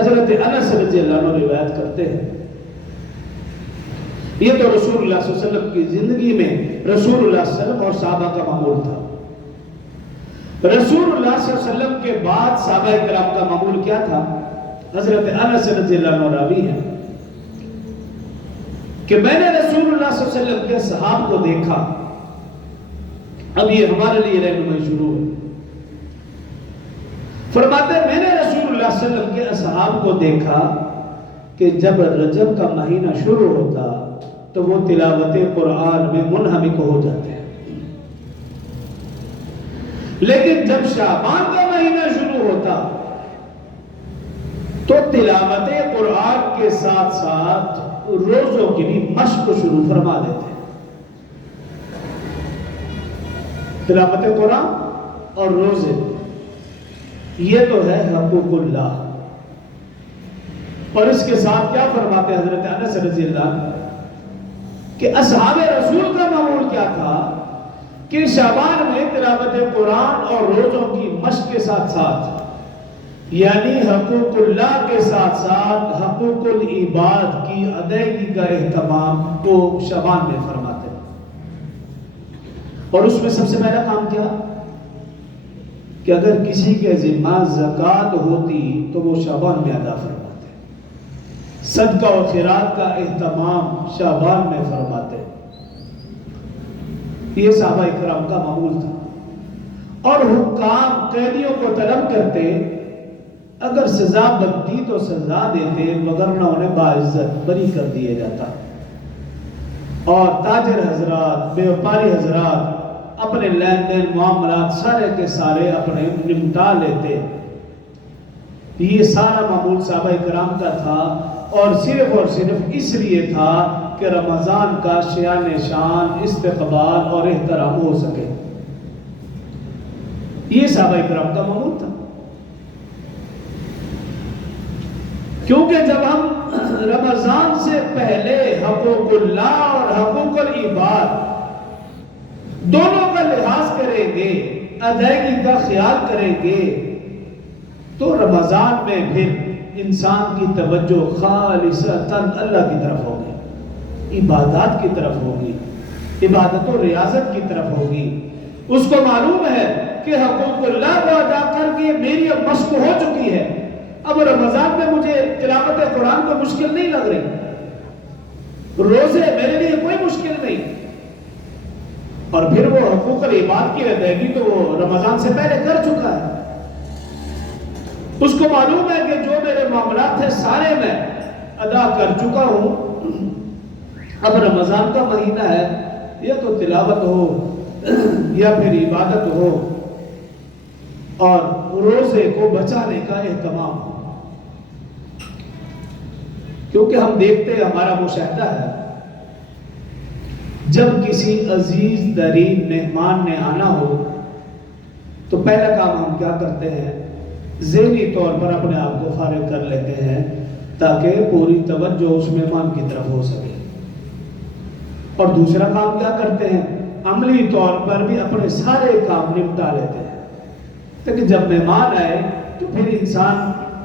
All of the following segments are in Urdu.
حضرت انس رضی اللہ عنہ روایت کرتے ہیں، یہ تو رسول اللہ صلی اللہ علیہ وسلم کی زندگی میں رسول اللہ صلی اللہ علیہ وسلم اور صحابہ کا معمول تھا۔ رسول اللہ صلی اللہ علیہ وسلم کے بعد صحابہ کرام کا معمول کیا تھا؟ حضرت انس رضی اللہ عنہ راوی ہیں کہ میں نے رسول اللہ صلی اللہ علیہ وسلم کے صحابہ کو دیکھا، اب یہ ہمارے لیے رہنمائی شروع ہے، فرماتے ہیں میں نے رسول اللہ صلی اللہ علیہ وسلم کے اصحاب کو دیکھا کہ جب رجب کا مہینہ شروع ہوتا تو وہ تلاوت قرآن میں منہمک ہو جاتے ہیں، لیکن جب شعبان کا مہینہ شروع ہوتا تو تلاوت قرآن کے ساتھ ساتھ روزوں کی بھی مشق شروع فرما دیتے ہیں۔ تلاوت قرآن اور روزے یہ تو ہے حقوق اللہ، اور اس کے ساتھ کیا فرماتے ہیں حضرت انس رضی اللہ عنہ کہ اصحاب رسول کا معمول کیا تھا کہ شعبان میں تلاوت قرآن اور روزوں کی مشق کے ساتھ ساتھ یعنی حقوق اللہ کے ساتھ ساتھ حقوق العباد کی ادائیگی کا اہتمام کو شعبان میں فرماتے ہیں، اور اس میں سب سے پہلا کام کیا کہ اگر کسی کے ذمہ زکوٰۃ ہوتی تو وہ شعبان میں ادا فرماتے، صدقہ و خیرات کا اہتمام شعبان میں فرماتے۔ یہ صحابہ کرام کا معمول تھا، اور حکام قیدیوں کو طلب کرتے، اگر سزا بنتی تو سزا دیتے وگرنہ انہیں باعزت بری کر دیا جاتا، اور تاجر حضرات، بیوپاری حضرات اپنے لین دین معاملات سارے کے سارے اپنے نمٹا لیتے۔ یہ سارا معمول صحابہ کرام کا تھا، اور صرف اس لیے تھا کہ رمضان کا شان شان استقبال اور احترام ہو سکے۔ یہ صحابہ کرام کا معمول تھا، کیونکہ جب ہم رمضان سے پہلے حقوق اللہ اور حقوق العباد دونوں کا لحاظ کریں گے، ادائیگی کا خیال کریں گے، تو رمضان میں پھر انسان کی توجہ خالصتاً اللہ کی طرف ہوگی، عبادات کی طرف ہوگی، عبادت و ریاضت کی طرف ہوگی۔ اس کو معلوم ہے کہ حقوق اللہ کو ادا کر کے میری اب مشق ہو چکی ہے، اب رمضان میں مجھے تلاوت قرآن کو مشکل نہیں لگ رہی، روزے میرے لیے کوئی مشکل نہیں، اور پھر وہ حقوق العباد کی ادائیگی تو وہ رمضان سے پہلے کر چکا ہے۔ اس کو معلوم ہے کہ جو میرے معاملات تھے سارے میں ادا کر چکا ہوں، اب رمضان کا مہینہ ہے، یا تو تلاوت ہو یا پھر عبادت ہو، اور روزے کو بچانے کا اہتمام ہو، کیونکہ ہم دیکھتے ہیں، ہمارا مشاہدہ ہے، جب کسی عزیز ترین مہمان نے آنا ہو تو پہلا کام ہم کیا کرتے ہیں؟ ذہنی طور پر اپنے آپ کو فارغ کر لیتے ہیں تاکہ پوری توجہ اس مہمان کی طرف ہو سکے، اور دوسرا کام کیا کرتے ہیں؟ عملی طور پر بھی اپنے سارے کام نپٹا لیتے ہیں تاکہ جب مہمان آئے تو پھر انسان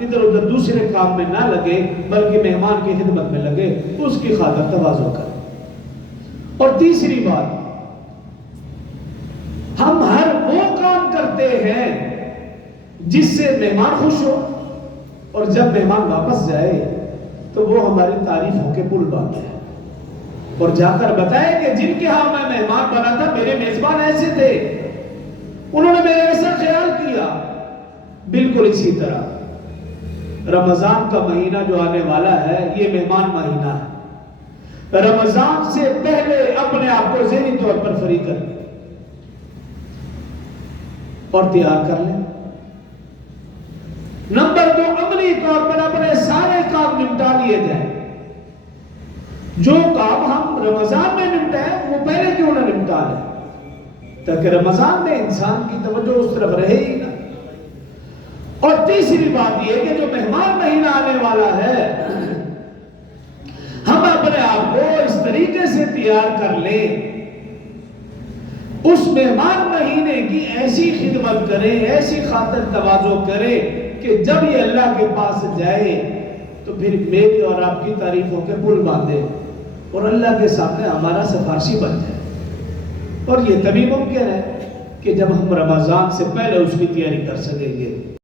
ادھر ادھر دوسرے کام میں نہ لگے بلکہ مہمان کی خدمت میں لگے، اس کی خاطر تواضع کرے۔ اور تیسری بات، ہم ہر وہ کام کرتے ہیں جس سے مہمان خوش ہو، اور جب مہمان واپس جائے تو وہ ہماری تعریفوں کے پل باندھے ہیں اور جا کر بتائے کہ جن کے ہاں میں مہمان بنا تھا میرے میزبان ایسے تھے، انہوں نے میرے ایسا خیال کیا۔ بالکل اسی طرح رمضان کا مہینہ جو آنے والا ہے یہ مہمان مہینہ ہے، رمضان سے پہلے اپنے آپ کو ذہنی طور پر فری کر لیں اور تیار کر لیں۔ نمبر 2، عملی طور پر اپنے سارے کام نمٹا لیے جائیں۔ جو کام ہم رمضان میں نمٹائیں وہ پہلے کیوں نہ نمٹا لیں تاکہ رمضان میں انسان کی توجہ اس طرف رہے ہی نہ۔ اور تیسری بات یہ کہ جو مہمان مہینہ آنے والا ہے ہم اپنے آپ کو اس طریقے سے تیار کر لیں اس مہمان مہینے کی ایسی خدمت کرے، ایسی خاطر تواضع کرے کہ جب یہ اللہ کے پاس جائے تو پھر میری اور آپ کی تعریفوں کے پل باندھے اور اللہ کے سامنے ہمارا سفارشی بن جائے۔ اور یہ تبھی ممکن ہے کہ جب ہم رمضان سے پہلے اس کی تیاری کر سکیں گے۔